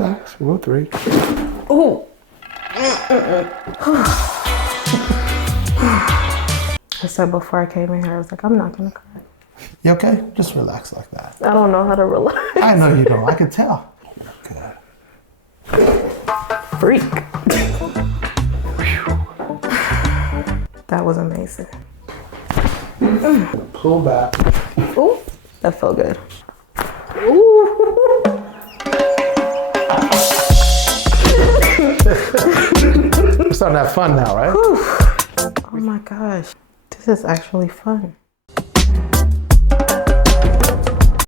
relax. We'll go 3. Ooh. I said before I came in here, I was like, I'm not gonna cry. You okay? Just relax like that. I don't know how to relax. I know you don't. I can tell. Good. Freak. That was amazing. Pull back. Ooh, that felt good. Ooh. We're starting to have fun now, right? Oh my gosh, this is actually fun.